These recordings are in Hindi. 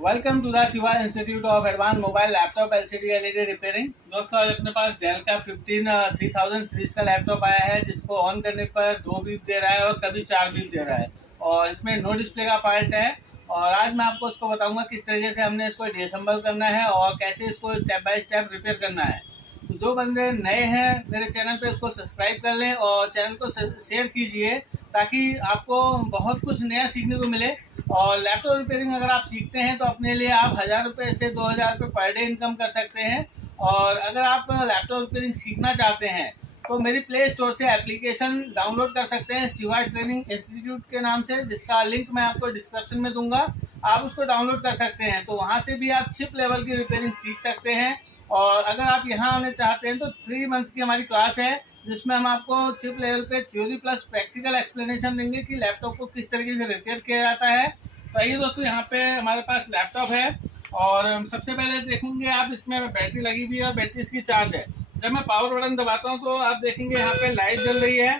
Welcome to the Shiva institute of advance mobile laptop LCD LED repairing. दोस्तों आज अपने पास डेल का 3000 सीरीज का लैपटॉप आया है जिसको ऑन करने पर 2 बीप दे रहा है और कभी 4 बीप दे रहा है और इसमें नो डिस्प्ले का फॉल्ट है। और आज मैं आपको इसको बताऊंगा किस तरीके से हमने इसको डिसेंबल करना है और कैसे इसको स्टेप बाय स्टेप रिपेयर करना है। तो जो बंदे नए हैं मेरे चैनल पे उसको सब्सक्राइब कर लें और चैनल को शेयर कीजिए ताकि आपको बहुत कुछ नया सीखने को मिले। और लैपटॉप रिपेयरिंग अगर आप सीखते हैं तो अपने लिए आप 1000 रुपये से 2000 रुपये पर डे इनकम कर सकते हैं। और अगर आप लैपटॉप रिपेयरिंग सीखना चाहते हैं तो मेरी प्ले स्टोर से एप्लीकेशन डाउनलोड कर सकते हैं शिवा ट्रेनिंग इंस्टीट्यूट के नाम से, जिसका लिंक मैं आपको डिस्क्रिप्शन में दूंगा। आप उसको डाउनलोड कर सकते हैं तो वहाँ से भी आप चिप लेवल की रिपेयरिंग सीख सकते हैं। और अगर आप यहाँ आने चाहते हैं तो 3 मंथ की हमारी क्लास है जिसमें हम आपको चिप लेवल पे थ्योरी प्लस प्रैक्टिकल एक्सप्लेनेशन देंगे कि लैपटॉप को किस तरीके से रिपेयर किया जाता है। तो आइए दोस्तों, यहाँ पे हमारे पास लैपटॉप है और सबसे पहले देखेंगे आप इसमें बैटरी लगी हुई है और बैटरी इसकी चार्ज है। जब मैं पावर बटन दबाता हूँ तो आप देखेंगे यहाँ पे लाइट जल रही है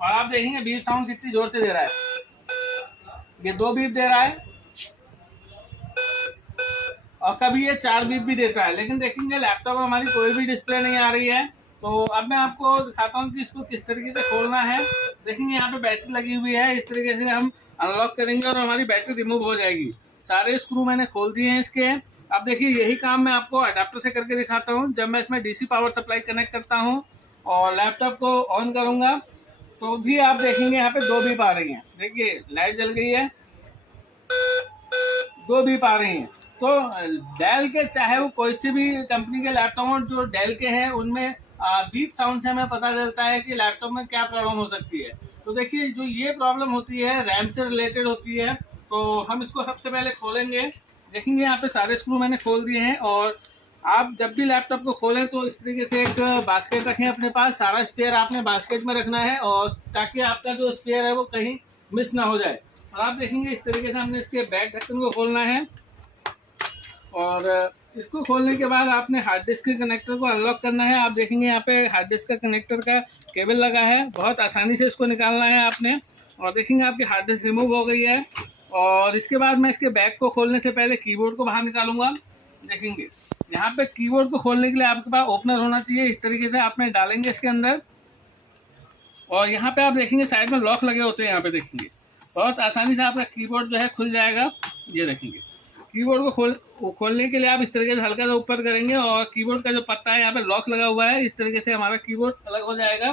और आप देखेंगे बीप साउंड कितनी जोर से दे रहा है। ये 2 बीप दे रहा है और कभी ये 4 बीप भी देता है, लेकिन देखेंगे लैपटॉप में हमारी कोई भी डिस्प्ले नहीं आ रही है। तो अब मैं आपको दिखाता हूँ कि इसको किस तरीके से खोलना है। देखेंगे यहाँ पे बैटरी लगी हुई है, इस तरीके से हम अनलॉक करेंगे और हमारी बैटरी रिमूव हो जाएगी। सारे स्क्रू मैंने खोल दिए हैं इसके। अब देखिए यही काम मैं आपको अडाप्टर से करके दिखाता हूँ। जब मैं इसमें डीसी पावर सप्लाई कनेक्ट करता हूँ और लैपटॉप को ऑन करूँगा तो भी आप देखेंगे यहाँ पे 2 बीप आ रही हैं। देखिए लाइट जल गई है, 2 बीप आ रही हैं। तो डेल के चाहे वो कोई सी भी कंपनी के लैपटॉप जो डेल के हैं उनमें बीप साउंड से हमें पता चलता है कि लैपटॉप में क्या प्रॉब्लम हो सकती है। तो देखिए जो ये प्रॉब्लम होती है रैम से रिलेटेड होती है। तो हम इसको सबसे पहले खोलेंगे। देखेंगे यहाँ पे सारे स्क्रू मैंने खोल दिए हैं और आप जब भी लैपटॉप को खोलें तो इस तरीके से एक बास्केट रखें अपने पास। सारा स्पेयर आपने बास्केट में रखना है और ताकि आपका जो स्पेयर है वो कहीं मिस ना हो जाए। और आप देखेंगे इस तरीके से हमने इसके बैक ढक्कन को खोलना है और इसको खोलने के बाद आपने हार्ड डिस्क के कनेक्टर को अनलॉक करना है। आप देखेंगे यहाँ पे हार्ड डिस्क का कनेक्टर का केबल लगा है, बहुत आसानी से इसको निकालना है आपने। और देखेंगे आपकी हार्ड डिस्क रिमूव हो गई है। और इसके बाद मैं इसके बैक को खोलने से पहले कीबोर्ड को बाहर निकालूंगा। देखेंगे यहाँ पे कीबोर्ड को खोलने के लिए आपके पास ओपनर होना चाहिए। इस तरीके से आपने डालेंगे इसके अंदर और यहाँ पे आप देखेंगे साइड में लॉक लगे होते हैं। यहाँ पे देखेंगे बहुत आसानी से आपका कीबोर्ड जो है खुल जाएगा। ये देखेंगे कीबोर्ड को खोलने के लिए आप इस तरीके से हल्का सा ऊपर करेंगे और कीबोर्ड का जो पत्ता है यहाँ पे लॉक लगा हुआ है, इस तरीके से हमारा कीबोर्ड अलग हो जाएगा।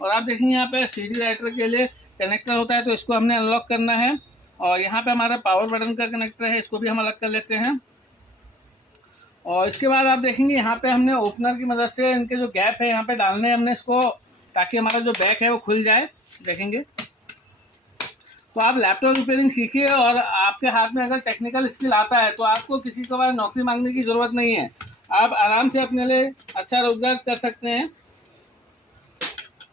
और आप देखेंगे यहाँ पे सीडी राइटर के लिए कनेक्टर होता है तो इसको हमने अनलॉक करना है। और यहाँ पे हमारा पावर बटन का कनेक्टर है, इसको भी हम अलग कर लेते हैं। और इसके बाद आप देखेंगे यहाँ पे हमने ओपनर की मदद से इनके जो गैप है यहाँ पे डालने हैं हमने इसको, ताकि हमारा जो बैक है वो खुल जाए। देखेंगे तो आप लैपटॉप रिपेयरिंग सीखिए और आपके हाथ में अगर टेक्निकल स्किल आता है तो आपको किसी के पास नौकरी मांगने की ज़रूरत नहीं है। आप आराम से अपने लिए अच्छा रोजगार कर सकते हैं।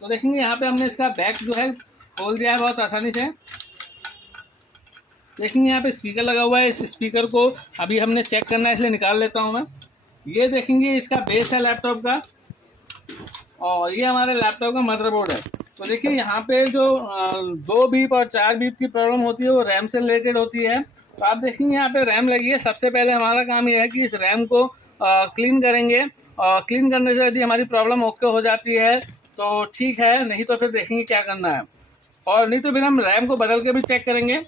तो देखेंगे यहाँ पे हमने इसका बैक जो है खोल दिया है बहुत आसानी से। देखेंगे यहाँ पे स्पीकर लगा हुआ है, इस स्पीकर को अभी हमने चेक करना है इसलिए निकाल लेता हूँ मैं। ये देखेंगे इसका बेस है लैपटॉप का और ये हमारे लैपटॉप का मदरबोर्ड है। तो देखिए यहाँ पे जो 2 बीप और 4 बीप की प्रॉब्लम होती है वो रैम से रिलेटेड होती है। तो आप देखेंगे यहाँ पे रैम लगी है। सबसे पहले हमारा काम यह है कि इस रैम को क्लीन करेंगे और क्लीन करने से यदि हमारी प्रॉब्लम ओके हो जाती है तो ठीक है, नहीं तो फिर देखेंगे क्या करना है। और नहीं तो फिर हम रैम को बदल के भी चेक करेंगे।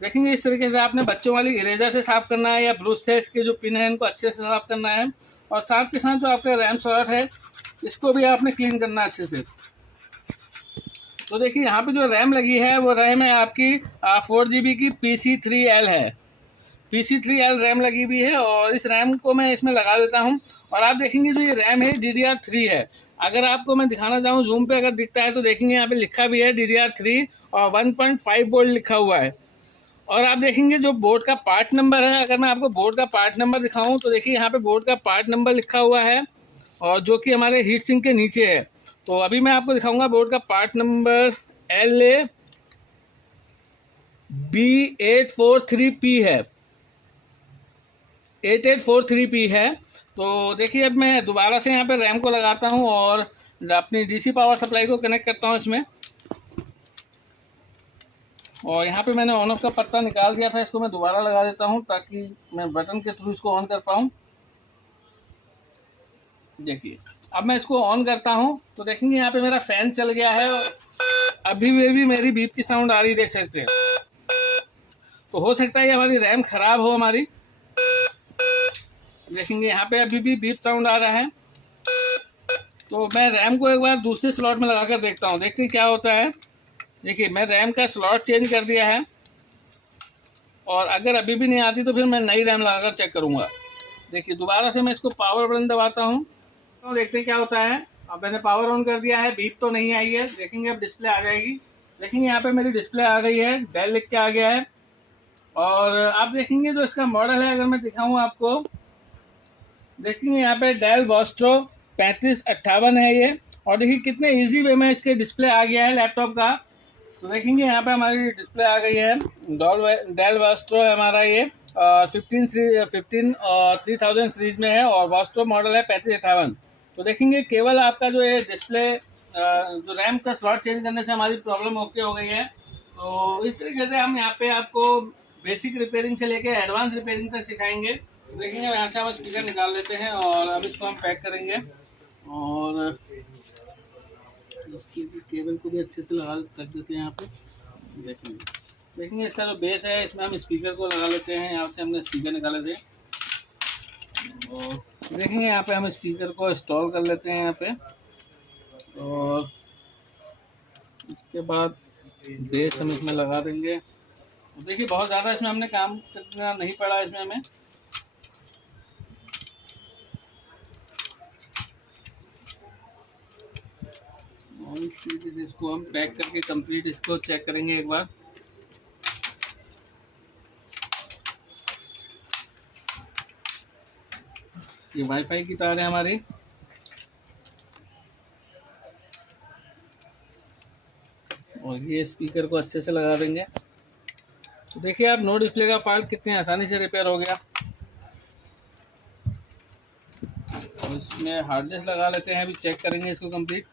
देखेंगे इस तरीके से आपने बच्चों वाली इरेजर से साफ़ करना है या ब्रश से इसके जो पिन है इनको अच्छे से साफ़ करना है। और साथ के साथ जो आपका रैम स्लॉट है इसको भी आपने क्लीन करना है अच्छे से। तो देखिए यहाँ पे जो रैम लगी है वो रैम है आपकी 4 GB की PC3L है। PC3L रैम लगी हुई है और इस रैम को मैं इसमें लगा देता हूँ। और आप देखेंगे जो ये रैम है DDR3 है। अगर आपको मैं दिखाना चाहूँ जूम पे अगर दिखता है तो देखेंगे यहाँ पे लिखा भी है DDR3 और 1.5 वोल्ट लिखा हुआ है। और आप देखेंगे जो बोर्ड का पार्ट नंबर है, अगर मैं आपको बोर्ड का पार्ट नंबर दिखाऊं तो देखिए यहाँ पे बोर्ड का पार्ट नंबर लिखा हुआ है और जो कि हमारे हीट सिंक के नीचे है। तो अभी मैं आपको दिखाऊंगा बोर्ड का पार्ट नंबर LA B843P है, 8843P है। तो देखिए अब मैं दोबारा से यहाँ पे रैम को लगाता हूँ और अपनी डीसी पावर सप्लाई को कनेक्ट करता हूँ इसमें। और यहाँ पे मैंने ऑन ऑफ का पत्ता निकाल दिया था, इसको मैं दोबारा लगा देता हूँ ताकि मैं बटन के थ्रू इसको ऑन कर पाऊँ। देखिए अब मैं इसको ऑन करता हूँ तो देखेंगे यहाँ पे मेरा फैन चल गया है। अभी भी मेरी बीप की साउंड आ रही, देख सकते हैं। तो हो सकता है ये हमारी रैम खराब हो हमारी। देखेंगे यहाँ पे अभी भी बीप साउंड आ रहा है। तो मैं रैम को एक बार दूसरे स्लॉट में लगा कर देखता हूँ, देखते हैं क्या होता है। देखिए मैं रैम का स्लॉट चेंज कर दिया है और अगर अभी भी नहीं आती तो फिर मैं नई रैम लगाकर चेक करूँगा। देखिए दोबारा से मैं इसको पावर बटन दबाता हूँ तो देखते हैं क्या होता है। अब मैंने पावर ऑन कर दिया है, बीप तो नहीं आई है। देखेंगे अब डिस्प्ले आ जाएगी। देखेंगे यहाँ पे मेरी डिस्प्ले आ गई है, डेल लिख के आ गया है। और आप देखेंगे जो इसका मॉडल है, अगर मैं दिखाऊँ आपको, देखेंगे यहाँ पे डेल वॉस्ट्रो 3558 है ये। और देखिए कितने इजी वे में इसके डिस्प्ले आ गया है लैपटॉप का। तो देखेंगे यहाँ पे हमारी डिस्प्ले आ गई है। डेल वॉस्ट्रो है हमारा ये 3000 सीरीज में है और वॉस्ट्रो मॉडल है 3558। तो देखेंगे केवल आपका जो है डिस्प्ले जो रैम का स्लॉट चेंज करने से हमारी प्रॉब्लम ओके हो गई है। तो इस तरीके से हम यहाँ पे आपको बेसिक रिपेयरिंग से लेके एडवांस रिपेयरिंग तक सिखाएंगे। देखेंगे यहाँ से हम स्पीकर निकाल लेते हैं और अब इसको हम पैक करेंगे और केबल को भी अच्छे से लगा रख देते हैं यहाँ पे। देखेंगे इसका जो बेस है इसमें हम स्पीकर को लगा लेते हैं। यहाँ से हमने स्पीकर निकाले थे और देखेंगे यहाँ पे हम स्पीकर को इंस्टॉल कर लेते हैं यहाँ पे। और इसके बाद बेस हम इसमें लगा देंगे। देखिए बहुत ज़्यादा इसमें हमने काम करना नहीं पड़ा इसमें हमें। और इस तरीके से इसको हम पैक करके कंप्लीट इसको चेक करेंगे एक बार। ये वाईफाई की तार है हमारी। और ये स्पीकर को अच्छे से लगा देंगे। तो देखिए आप नो डिस्प्ले का फॉल्ट कितनी आसानी से रिपेयर हो गया। और इसमें हार्ड डिस्क लगा लेते हैं, अभी चेक करेंगे इसको कंप्लीट।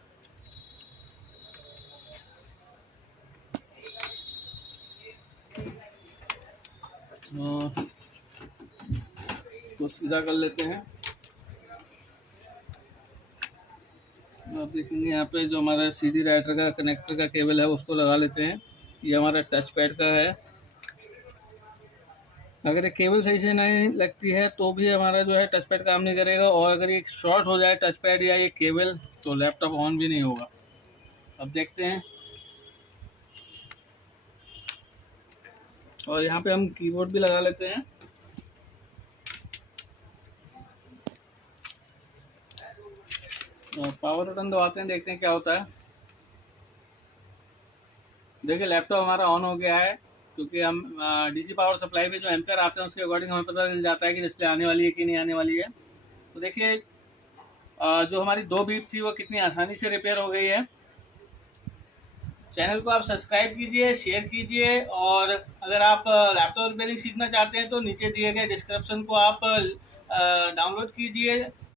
और तो सीधा कर लेते हैं। आप देखेंगे यहाँ पे जो हमारा सीडी राइटर का कनेक्टर का केबल है उसको लगा लेते हैं। ये हमारा टच पैड का है। अगर ये केबल सही से नहीं लगती है तो भी हमारा जो है टच पैड काम नहीं करेगा। और अगर ये शॉर्ट हो जाए टच पैड या ये केबल तो लैपटॉप ऑन भी नहीं होगा। अब देखते हैं। और यहाँ पे हम कीबोर्ड भी लगा लेते हैं। और पावर बटन दबाते हैं, देखते हैं क्या होता है। देखिए लैपटॉप हमारा ऑन हो गया है क्योंकि हम डीसी पावर सप्लाई में जो एम्पेयर आते हैं उसके अकॉर्डिंग हमें पता चल जाता है कि डिस्प्ले आने वाली है कि नहीं आने वाली है। तो देखिए जो हमारी 2 बीप थी वो कितनी आसानी से रिपेयर हो गई है। चैनल को आप सब्सक्राइब कीजिए, शेयर कीजिए। और अगर आप लैपटॉप रिपेयरिंग सीखना चाहते हैं तो नीचे दिए गए डिस्क्रिप्शन को आप डाउनलोड कीजिए।